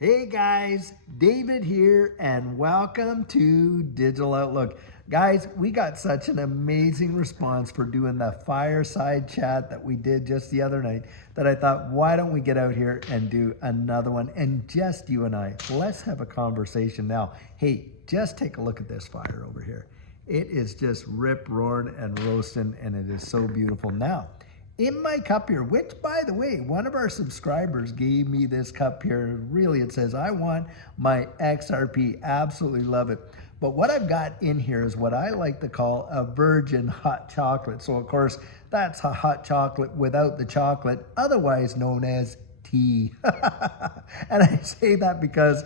Hey guys, David here, and welcome to Digital Outlook. Guys, we got such an amazing response for doing the fireside chat that we did just the other night that I thought, why don't we get out here and do another one? And just you and I, let's have a conversation now. Hey, just take a look at this fire over here. It is just rip roaring and roasting, and it is so beautiful. Now, in my cup here, which by the way, one of our subscribers gave me this cup here. Really, it says, I want my XRP. Absolutely love it. But what I've got in here is what I like to call a virgin hot chocolate. So of course, that's a hot chocolate without the chocolate, otherwise known as tea. And I say that because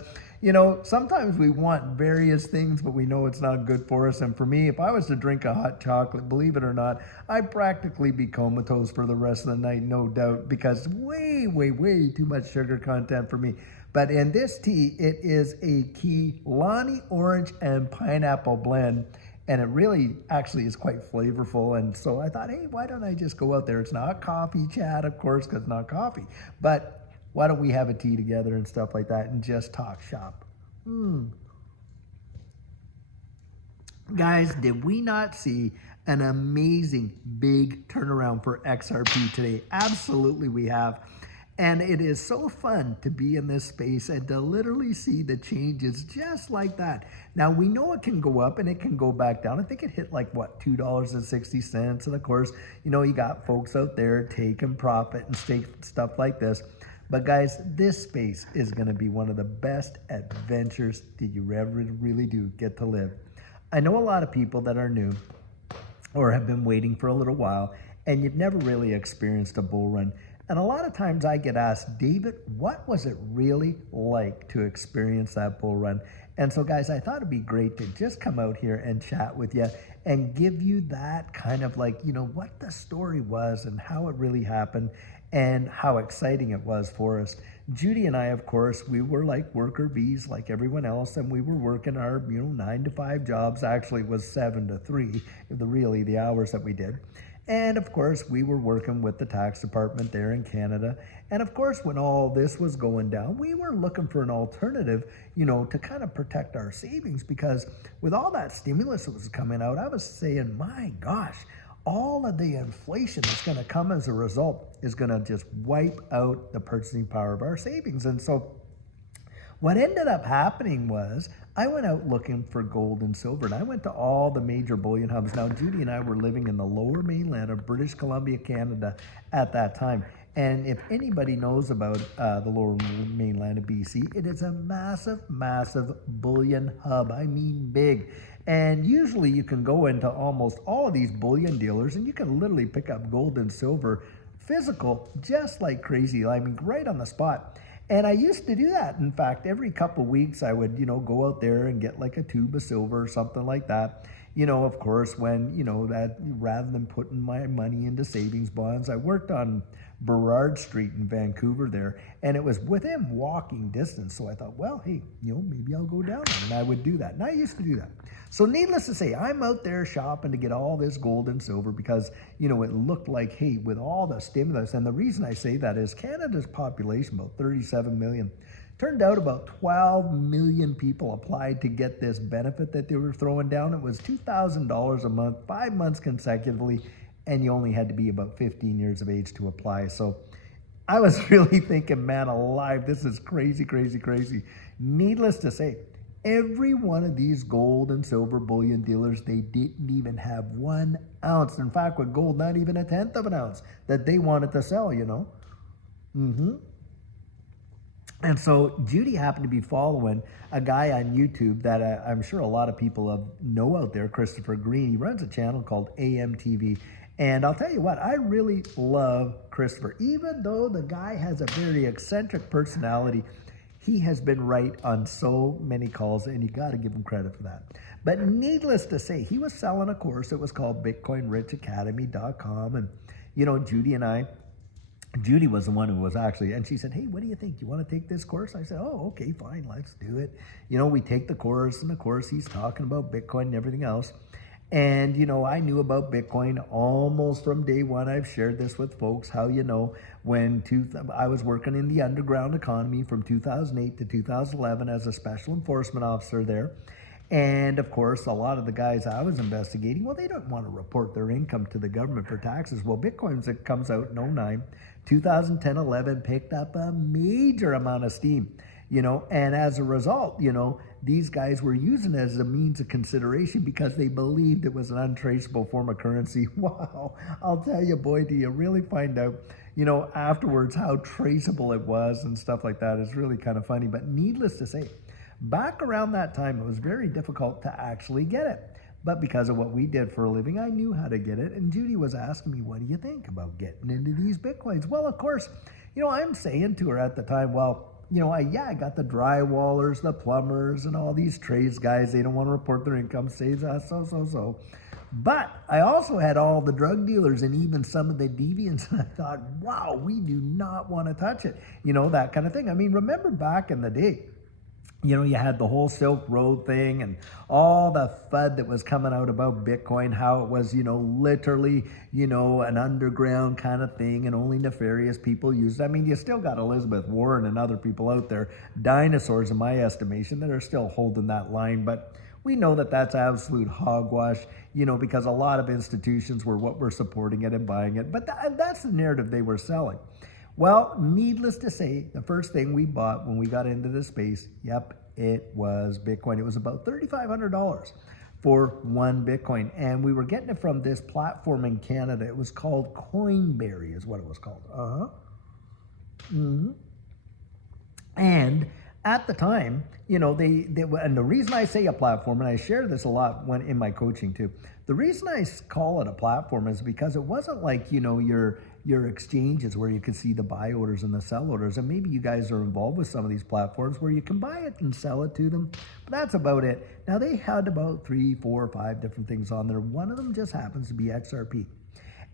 sometimes we want various things, but we know it's not good for us. And for me, if I was to drink a hot chocolate, believe it or not, I'd practically be comatose for the rest of the night, no doubt, because way, way, way too much sugar content for me. But in this tea, it is a key Lonnie orange and pineapple blend. And it really actually is quite flavorful. And so I thought, hey, why don't I just go out there? It's not coffee chat, of course, because it's not coffee. But why don't we have a tea together and stuff like that and just talk shop? Guys, did we not see an amazing big turnaround for XRP today? Absolutely we have. And it is so fun to be in this space and to literally see the changes just like that. Now, we know it can go up and it can go back down. I think it hit like, what, $2.60. And of course, you got folks out there taking profit and stuff like this. But guys, this space is going to be one of the best adventures that you ever really do get to live. I know a lot of people that are new or have been waiting for a little while, and you've never really experienced a bull run. And a lot of times I get asked, David, what was it really like to experience that bull run? And so guys, I thought it'd be great to just come out here and chat with you and give you that kind of like, what the story was and how it really happened and how exciting it was for us. Judy and I, of course, we were like worker bees like everyone else, and we were working our 9 to 5 jobs. Actually, it was 7 to 3, the hours that we did. And of course, we were working with the tax department there in Canada. And of course, when all this was going down, we were looking for an alternative, to kind of protect our savings, because with all that stimulus that was coming out, I was saying, my gosh, all of the inflation that's going to come as a result is going to just wipe out the purchasing power of our savings. And so what ended up happening was I went out looking for gold and silver, and I went to all the major bullion hubs. Now, Judy and I were living in the lower mainland of British Columbia, Canada at that time. And if anybody knows about the lower mainland of BC, it is a massive, massive bullion hub. I mean big. And usually you can go into almost all of these bullion dealers and you can literally pick up gold and silver physical just like crazy. I mean, right on the spot. And I used to do that. In fact, every couple of weeks I would, go out there and get like a tube of silver or something like that. Of course, when, that rather than putting my money into savings bonds, I worked on Burrard Street in Vancouver there, and it was within walking distance. So I thought, well, hey, maybe I'll go down there, and I would do that. And I used to do that. So needless to say, I'm out there shopping to get all this gold and silver because, it looked like, hey, with all the stimulus, and the reason I say that is Canada's population, about 37 million, turned out about 12 million people applied to get this benefit that they were throwing down. It was $2,000 a month, 5 months consecutively, and you only had to be about 15 years of age to apply. So I was really thinking, man alive, this is crazy, crazy, crazy. Needless to say, every one of these gold and silver bullion dealers, they didn't even have 1 ounce. In fact, with gold, not even 1/10 of an ounce that they wanted to sell, And so Judy happened to be following a guy on YouTube that I'm sure a lot of people know out there, Christopher Green. He runs a channel called AMTV. And I'll tell you what, I really love Christopher. Even though the guy has a very eccentric personality, he has been right on so many calls, and you got to give him credit for that. But needless to say, he was selling a course that was called BitcoinRichAcademy.com. And, Judy was the one who was actually, and she said, hey, what do you think? You want to take this course? I said, oh, okay, fine, let's do it. We take the course, and of course, he's talking about Bitcoin and everything else. And, I knew about Bitcoin almost from day one. I've shared this with folks, how, when I was working in the underground economy from 2008 to 2011 as a special enforcement officer there. And of course, a lot of the guys I was investigating, well, they don't want to report their income to the government for taxes. Well, Bitcoin comes out in 09, 2010, 11, picked up a major amount of steam, and as a result, these guys were using it as a means of consideration because they believed it was an untraceable form of currency. Wow, I'll tell you, boy, do you really find out, afterwards how traceable it was and stuff like that. It's really kind of funny. But needless to say, back around that time, it was very difficult to actually get it. But because of what we did for a living, I knew how to get it. And Judy was asking me, what do you think about getting into these Bitcoins? Well, of course, I'm saying to her at the time, well, I got the drywallers, the plumbers, and all these trades guys. They don't want to report their income, says so. But I also had all the drug dealers and even some of the deviants. And I thought, wow, we do not want to touch it. That kind of thing. I mean, remember back in the day, you had the whole Silk Road thing and all the FUD that was coming out about Bitcoin, how it was, literally, an underground kind of thing and only nefarious people used it. I mean, you still got Elizabeth Warren and other people out there, dinosaurs in my estimation, that are still holding that line. But we know that that's absolute hogwash, because a lot of institutions were supporting it and buying it. But that's the narrative they were selling. Well, needless to say, the first thing we bought when we got into this space, it was Bitcoin. It was about $3,500 for one Bitcoin. And we were getting it from this platform in Canada. It was called Coinberry is what it was called. And at the time, and the reason I say a platform, and I share this a lot in my coaching too, the reason I call it a platform is because it wasn't like, your exchanges where you could see the buy orders and the sell orders. And maybe you guys are involved with some of these platforms where you can buy it and sell it to them. But that's about it. Now, they had about 3, 4, 5 different things on there. One of them just happens to be XRP.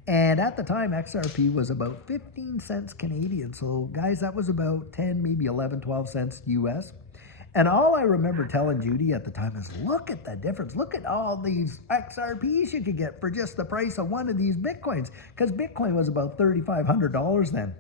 And at the time, XRP was about 15 cents Canadian. So guys, that was about 10, maybe 11, 12 cents US. And all I remember telling Judy at the time is, look at the difference. Look at all these XRPs you could get for just the price of one of these Bitcoins. Because Bitcoin was about $3,500 then.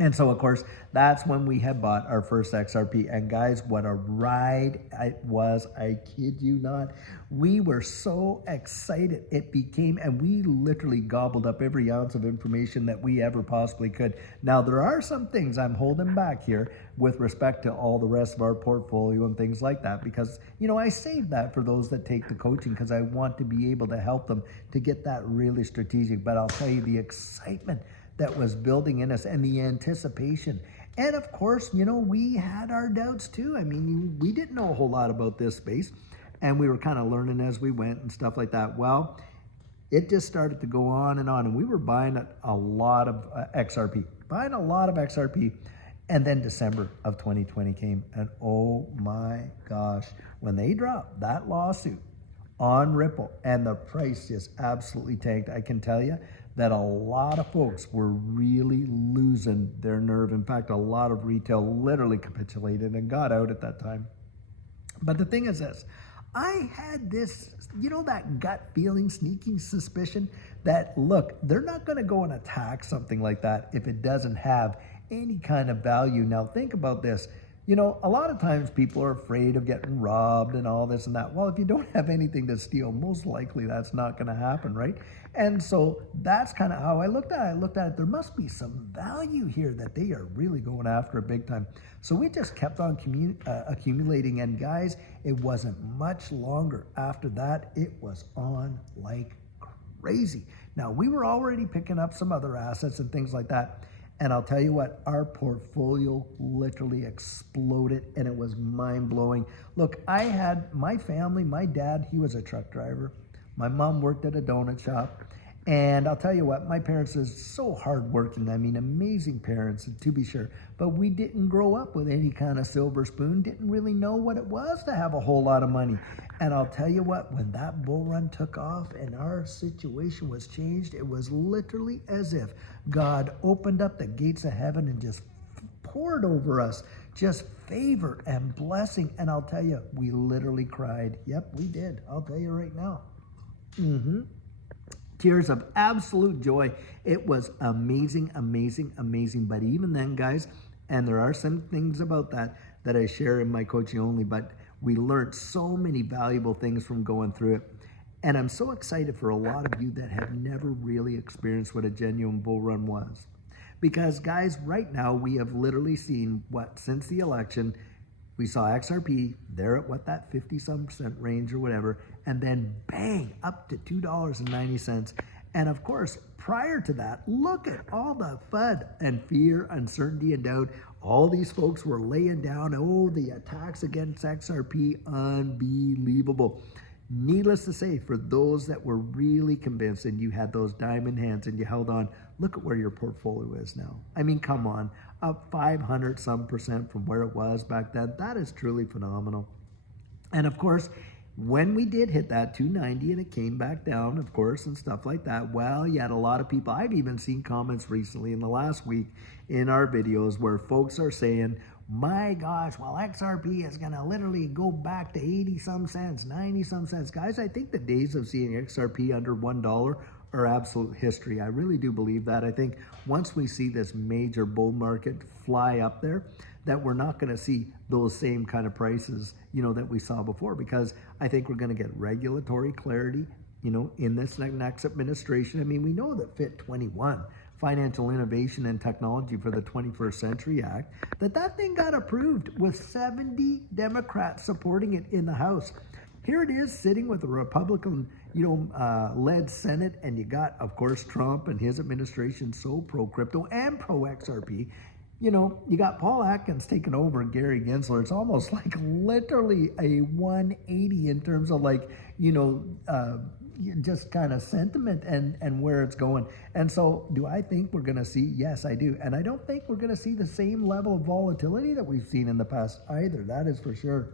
And so, of course, that's when we had bought our first XRP. And guys, what a ride it was. I kid you not. We were so excited. It became, and we literally gobbled up every ounce of information that we ever possibly could. Now, there are some things I'm holding back here with respect to all the rest of our portfolio and things like that. Because, I saved that for those that take the coaching because I want to be able to help them to get that really strategic. But I'll tell you, the excitement that was building in us and the anticipation. And of course, we had our doubts too. I mean, we didn't know a whole lot about this space and we were kind of learning as we went and stuff like that. Well, it just started to go on and we were buying a lot of XRP, And then December of 2020 came and oh my gosh, when they dropped that lawsuit on Ripple and the price just absolutely tanked, I can tell you that a lot of folks were really losing their nerve. In fact, a lot of retail literally capitulated and got out at that time. But the thing is this, I had this, that gut feeling, sneaking suspicion that, look, they're not going to go and attack something like that if it doesn't have any kind of value. Now, think about this. A lot of times people are afraid of getting robbed and all this and that. Well, if you don't have anything to steal, most likely that's not going to happen, right? And so that's kind of how I looked at it. I looked at it, there must be some value here that they are really going after it big time. So we just kept on accumulating. And guys, it wasn't much longer after that. It was on like crazy. Now, we were already picking up some other assets and things like that. And I'll tell you what, our portfolio literally exploded and it was mind-blowing. Look, I had my family, my dad, he was a truck driver. My mom worked at a donut shop. And I'll tell you what, my parents are so hardworking. I mean, amazing parents, to be sure. But we didn't grow up with any kind of silver spoon, didn't really know what it was to have a whole lot of money. And I'll tell you what, when that bull run took off and our situation was changed, it was literally as if God opened up the gates of heaven and just poured over us just favor and blessing. And I'll tell you, we literally cried. Yep, we did. I'll tell you right now. Tears of absolute joy. It was amazing, amazing, amazing. But even then, guys, and there are some things about that I share in my coaching only, but we learned so many valuable things from going through it. And I'm so excited for a lot of you that have never really experienced what a genuine bull run was. Because, guys, right now we have literally seen since the election, we saw XRP there at that 50-some% range or whatever, and then bang, up to $2.90. And of course, prior to that, look at all the FUD and fear, uncertainty, and doubt. All these folks were laying down, the attacks against XRP, unbelievable. Needless to say, for those that were really convinced and you had those diamond hands and you held on, look at where your portfolio is now. I mean, come on, up 500-some% from where it was back then. That is truly phenomenal. And of course, when we did hit that 290 and it came back down, of course, and stuff like that, well, you had a lot of people. I've even seen comments recently in the last week in our videos where folks are saying, my gosh, well, XRP is going to literally go back to 80-some cents, 90-some cents. Guys, I think the days of seeing XRP under $1 are absolute history. I really do believe that. I think once we see this major bull market fly up there, that we're not going to see those same kind of prices, that we saw before, because I think we're going to get regulatory clarity, in this next administration. I mean, we know that FIT 21, Financial Innovation and Technology for the 21st Century Act, that thing got approved with 70 Democrats supporting it in the House. Here it is sitting with a Republican, led Senate, and you got, of course, Trump and his administration so pro-crypto and pro-XRP. You got Paul Atkins taking over Gary Gensler. It's almost like literally a 180 in terms of just kind of sentiment and where it's going. And so do I think we're going to see? Yes, I do. And I don't think we're going to see the same level of volatility that we've seen in the past either. That is for sure.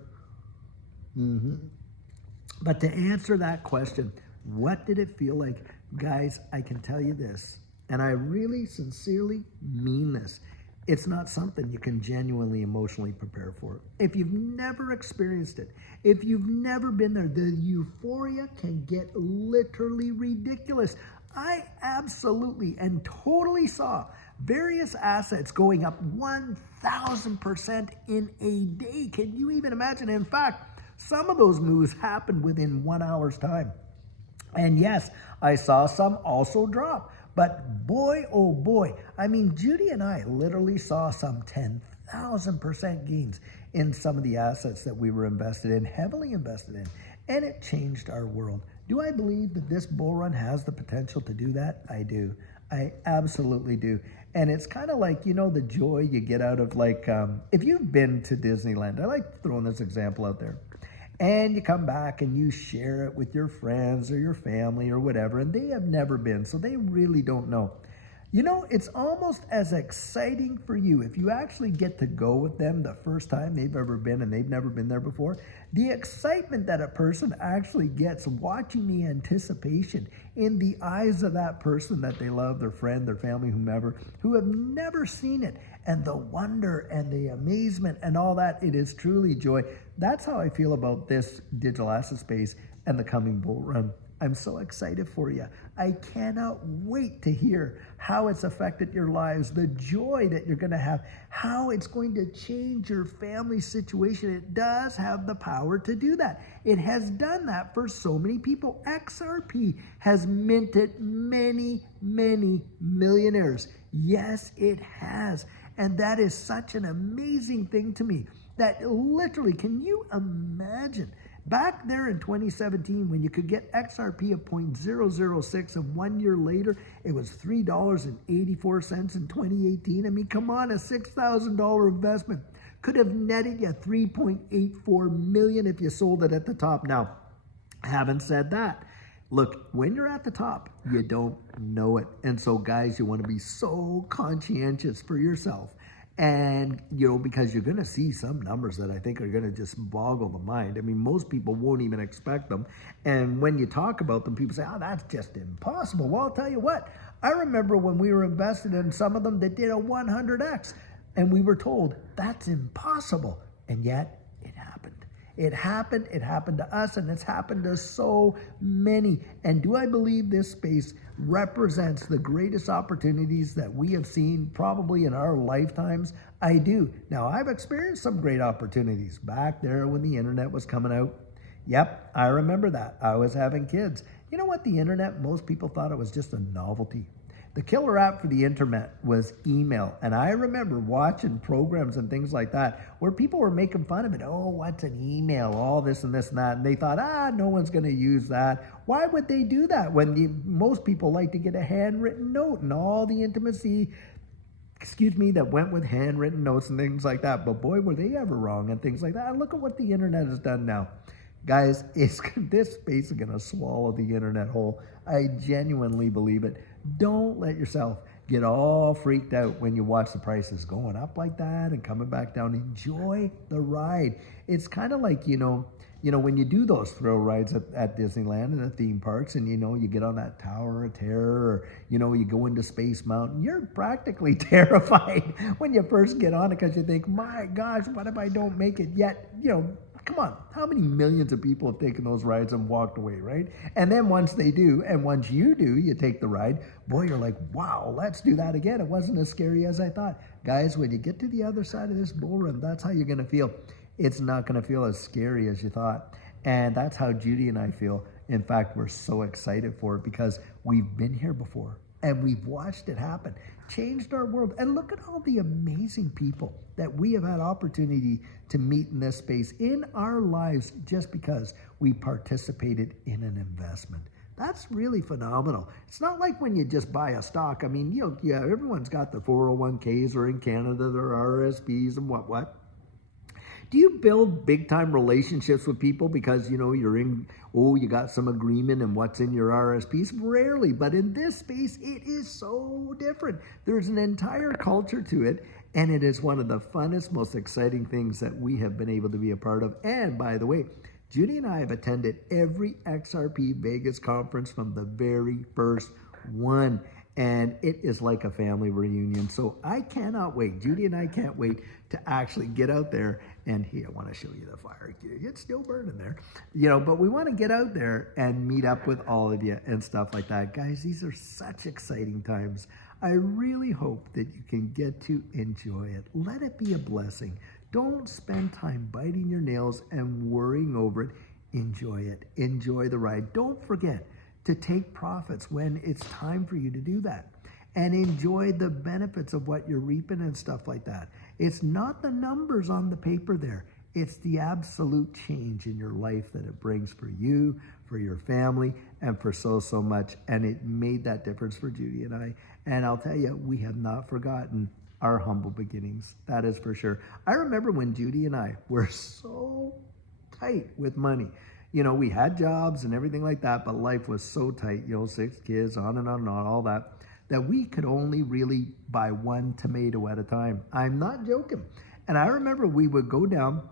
But to answer that question, what did it feel like? Guys, I can tell you this, and I really sincerely mean this. It's not something you can genuinely emotionally prepare for. If you've never experienced it, if you've never been there, the euphoria can get literally ridiculous. I absolutely and totally saw various assets going up 1,000% in a day. Can you even imagine? In fact, some of those moves happened within 1 hour's time. And yes, I saw some also drop. But boy, oh boy, I mean, Judy and I literally saw some 10,000% gains in some of the assets that we were invested in, heavily invested in, and it changed our world. Do I believe that this bull run has the potential to do that? I do. I absolutely do. And it's kind of like, the joy you get out of if you've been to Disneyland, I like throwing this example out there. And you come back and you share it with your friends or your family or whatever, and they have never been, so they really don't know. It's almost as exciting for you if you actually get to go with them the first time they've ever been and they've never been there before. The excitement that a person actually gets watching the anticipation in the eyes of that person that they love, their friend, their family, whomever, who have never seen it, and the wonder and the amazement and all that, it is truly joy. That's how I feel about this digital asset space and the coming bull run. I'm so excited for you. I cannot wait to hear how it's affected your lives, the joy that you're going to have, how it's going to change your family situation. It does have the power to do that. It has done that for so many people. XRP has minted many, many millionaires. Yes, it has. And that is such an amazing thing to me that literally, can you imagine back there in 2017 when you could get XRP of 0.006 and 1 year later it was $3.84 in 2018? I mean, come on, a $6,000 investment could have netted you $3.84 million if you sold it at the top. Now, having said that, look, when you're at the top, you don't know it. And so, guys, you want to be so conscientious for yourself. And, because you're going to see some numbers that I think are going to just boggle the mind. I mean, most people won't even expect them. And when you talk about them, people say, oh, that's just impossible. Well, I'll tell you what, I remember when we were invested in some of them that did a 100x. And we were told, that's impossible. And yet, it happened. It happened to us, and it's happened to so many. And do I believe this space represents the greatest opportunities that we have seen probably in our lifetimes? I do. Now, I've experienced some great opportunities back there when the internet was coming out. Yep, I remember that. I was having kids. You know what? The internet, most people thought it was just a novelty. The killer app for the internet was email. And I remember watching programs and things like that where people were making fun of it. Oh, what's an email? All this and this and that. And they thought, no one's going to use that. Why would they do that when most people like to get a handwritten note and all the intimacy, that went with handwritten notes and things like that? But boy, were they ever wrong and things like that. And look at what the internet has done now. Guys, this space is going to swallow the internet whole. I genuinely believe it. Don't let yourself get all freaked out when you watch the prices going up like that and coming back down. Enjoy the ride. It's kind of like, when you do those thrill rides at Disneyland and the theme parks, and you get on that Tower of Terror, or you go into Space Mountain, you're practically terrified when you first get on it, because you think, my gosh, what if I don't make it? Yet, come on, how many millions of people have taken those rides and walked away, right? And then once they do, and once you do, you take the ride, boy, you're like, wow, let's do that again. It wasn't as scary as I thought. Guys, when you get to the other side of this bull run, that's how you're going to feel. It's not going to feel as scary as you thought. And that's how Judy and I feel. In fact, we're so excited for it because we've been here before and we've watched it happen, changed our world. And look at all the amazing people that we have had opportunity to meet in this space in our lives just because we participated in an investment. That's really phenomenal. It's not like when you just buy a stock. I mean, everyone's got their 401ks, or in Canada, their RSPs and what. Do you build big time relationships with people because, you got some agreement and what's in your RSPs? Rarely, but in this space, it is so different. There's an entire culture to it, and it is one of the funnest, most exciting things that we have been able to be a part of. And by the way, Judy and I have attended every XRP Vegas conference from the very first one. And it is like a family reunion. So I cannot wait. Judy and I can't wait to actually get out there. And here, I want to show you the fire. It's still burning there. But we want to get out there and meet up with all of you and stuff like that. Guys, these are such exciting times. I really hope that you can get to enjoy it. Let it be a blessing. Don't spend time biting your nails and worrying over it. Enjoy it. Enjoy the ride. Don't forget to take profits when it's time for you to do that, and enjoy the benefits of what you're reaping and stuff like that. It's not the numbers on the paper there. It's the absolute change in your life that it brings for you, for your family, and for so much. And it made that difference for Judy and I. And I'll tell you, we have not forgotten our humble beginnings. That is for sure. I remember when Judy and I were so tight with money. We had jobs and everything like that, but life was so tight, 6 kids, on and on and on, all that we could only really buy one tomato at a time. I'm not joking. And I remember we would go down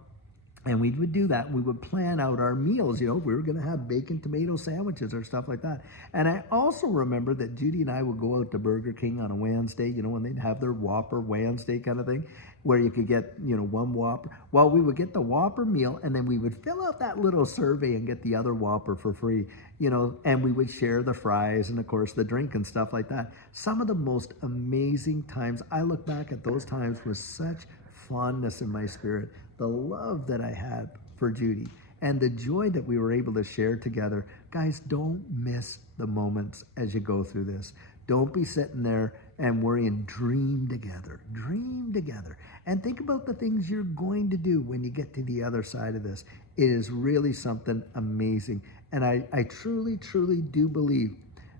and we would do that. We would plan out our meals. We were going to have bacon tomato sandwiches or stuff like that. And I also remember that Judy and I would go out to Burger King on a Wednesday, when they'd have their Whopper Wednesday kind of thing, where you could get, one Whopper. Well, we would get the Whopper meal, and then we would fill out that little survey and get the other Whopper for free, and we would share the fries and, of course, the drink and stuff like that. Some of the most amazing times. I look back at those times with such fondness in my spirit. The love that I had for Judy and the joy that we were able to share together. Guys, don't miss the moments as you go through this. Don't be sitting there and worrying. Dream together. Dream together. And think about the things you're going to do when you get to the other side of this. It is really something amazing. And I truly, truly do believe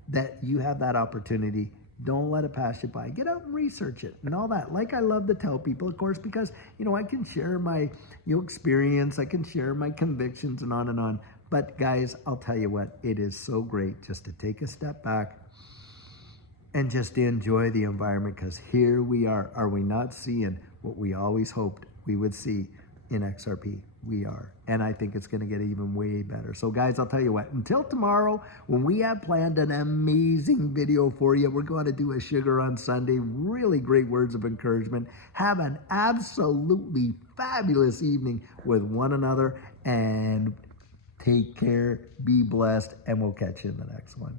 that you have that opportunity. Don't let it pass you by. Get out and research it and all that. Like I love to tell people, of course, because, I can share my experience. I can share my convictions and on and on. But guys, I'll tell you what, it is so great just to take a step back and just enjoy the environment, because here we are. Are we not seeing what we always hoped we would see in XRP? We are. And I think it's going to get even way better. So guys, I'll tell you what, until tomorrow, when we have planned an amazing video for you, we're going to do a sugar on Sunday, really great words of encouragement. Have an absolutely fabulous evening with one another. And take care, be blessed, and we'll catch you in the next one.